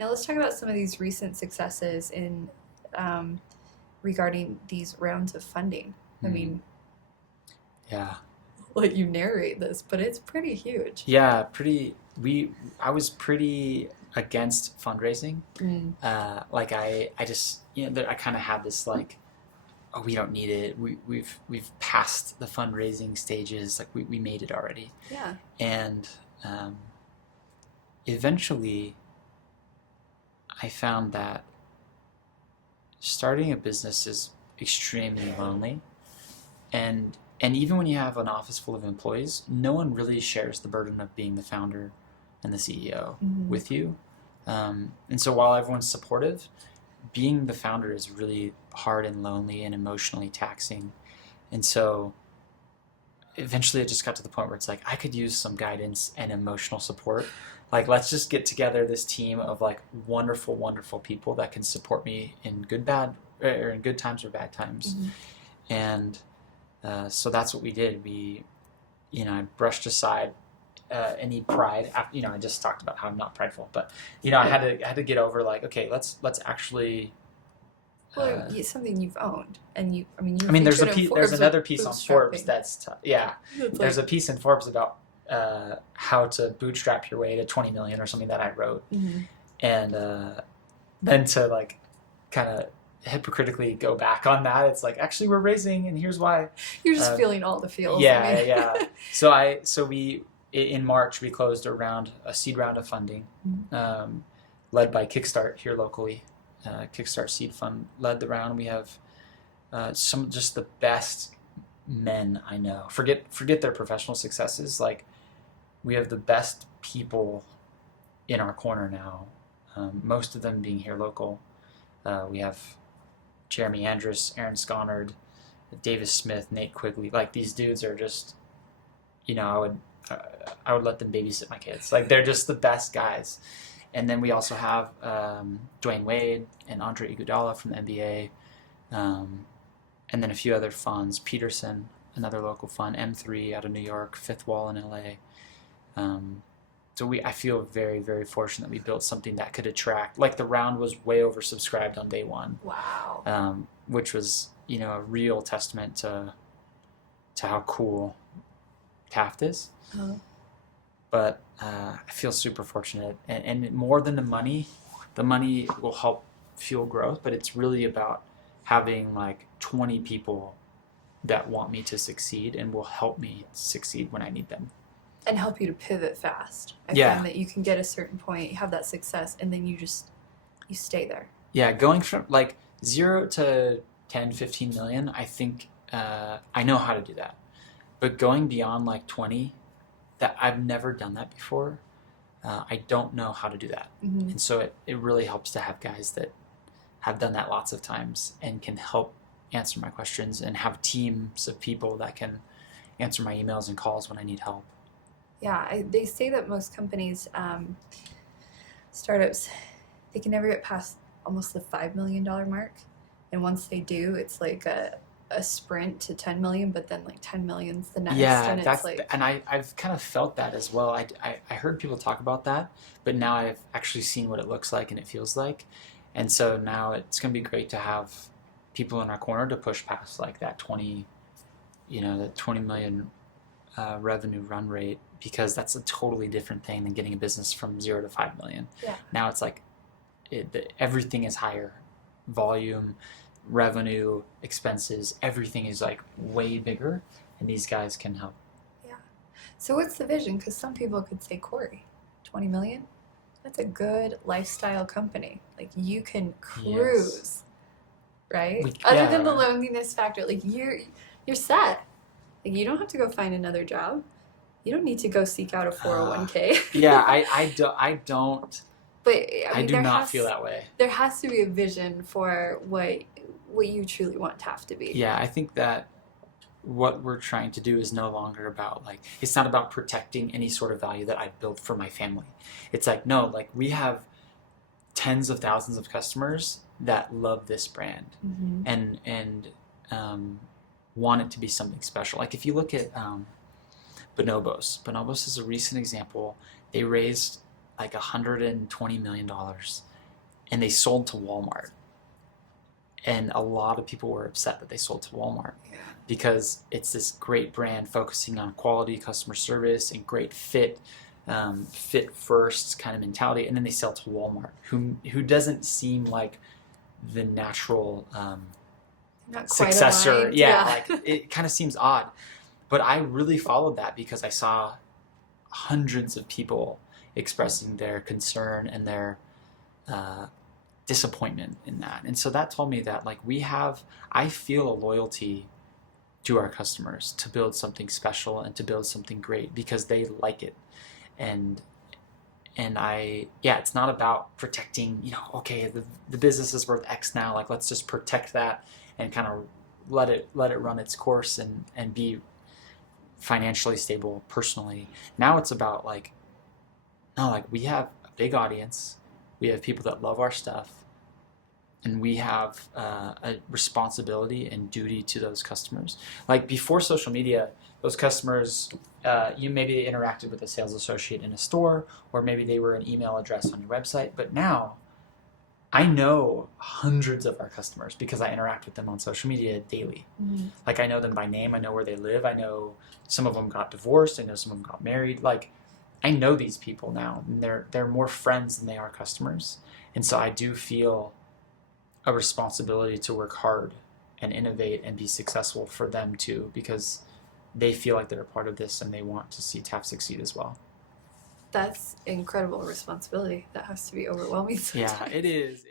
Now let's talk about some of these recent successes in regarding these rounds of funding. I mean, yeah, I'll let you narrate this, but it's pretty huge. yeah, I was pretty against fundraising. Like I just, I kind of had this like, oh, we don't need it. We've passed the fundraising stages. Like we made it already. Yeah. And eventually, I found that starting a business is extremely lonely, and even when you have an office full of employees, no one really shares the burden of being the founder and the CEO with you. And so while everyone's supportive, being the founder is really hard and lonely and emotionally taxing. And so eventually it just got to the point where it's like, I could use some guidance and emotional support. Like, let's just get together this team of like wonderful, wonderful people that can support me in good times or bad times. And so that's what we did. I brushed aside any pride. I just talked about how I'm not prideful, but I had to get over like, okay, let's actually. Well, it's something you've owned, and you. There's another piece on Forbes that's there's a piece in Forbes about how to bootstrap your way to 20 million or something that I wrote, and then to like kind of hypocritically go back on that. It's like, actually we're raising, and here's why. You're just feeling all the feels. Yeah. So we in March we closed a seed round of funding, led by Kickstart here locally. Kickstart Seed Fund led the round. We have some just the best men I know. Forget their professional successes. Like, we have the best people in our corner now. Most of them being here local. We have Jeremy Andrus, Aaron Sconard, Davis Smith, Nate Quigley. Like, these dudes are just, I would let them babysit my kids. Like, they're just the best guys. And then we also have Dwayne Wade and Andre Iguodala from the NBA, and then a few other funds. Peterson, another local fund, M3 out of New York, Fifth Wall in LA. So I feel very, very fortunate that we built something that could attract. Like, the round was way oversubscribed on day one. Wow. Which was a real testament to how cool Taft is. But I feel super fortunate, and more than the money will help fuel growth, but it's really about having like 20 people that want me to succeed and will help me succeed when I need them. And help you to pivot fast. I find that you can get a certain point, you have that success, and then you stay there. Yeah, going from like 0 to 10, 15 million, I think I know how to do that. But going beyond like 20, that I've never done that before. I don't know how to do that. And so it really helps to have guys that have done that lots of times and can help answer my questions, and have teams of people that can answer my emails and calls when I need help. Yeah, they say that most companies, startups, they can never get past almost the $5 million mark. And once they do, it's like a sprint to 10 million, but then like 10 million's the next. And I've kind of felt that as well. I heard people talk about that, but now I've actually seen what it looks like and it feels like. And so now it's going to be great to have people in our corner to push past like that 20 million revenue run rate, because that's a totally different thing than getting a business from 0 to 5 million. Yeah. Now it's like everything is higher. Volume, revenue, expenses, everything is like way bigger, and these guys can help. Yeah. So what's the vision? Because some people could say, Kory, 20 million? That's a good lifestyle company. Like, you can cruise, right? Other than the loneliness factor, like you're set. Like, you don't have to go find another job. You don't need to go seek out a 401k. I don't. But I do not feel that way. There has to be a vision for what you truly want Taft to be. Yeah, I think that what we're trying to do is no longer about like, it's not about protecting any sort of value that I've built for my family. It's like, no, like, we have tens of thousands of customers that love this brand and want it to be something special. Like, if you look at Bonobos is a recent example. They raised like $120 million, and they sold to Walmart. And a lot of people were upset that they sold to Walmart because it's this great brand focusing on quality, customer service, and great fit first kind of mentality. And then they sell to Walmart, who doesn't seem like the natural successor. Aligned. Like it kind of seems odd. But I really followed that because I saw hundreds of people expressing their concern and their disappointment in that. And so that told me that like I feel a loyalty to our customers to build something special and to build something great because they like it. And it's not about protecting, okay, the business is worth X now, like let's just protect that and kind of let it run its course and be financially stable personally. Now it's about we have a big audience, we have people that love our stuff, and we have a responsibility and duty to those customers. Like before social media, those customers, maybe they interacted with a sales associate in a store, or maybe they were an email address on your website. But now I know hundreds of our customers because I interact with them on social media daily. Mm-hmm. Like I know them by name, I know where they live, I know some of them got divorced, I know some of them got married. Like I know these people now, and they're more friends than they are customers. And so I do feel a responsibility to work hard and innovate and be successful for them too, because they feel like they're a part of this and they want to see Taft succeed as well. That's incredible responsibility. That has to be overwhelming sometimes. Yeah, it is.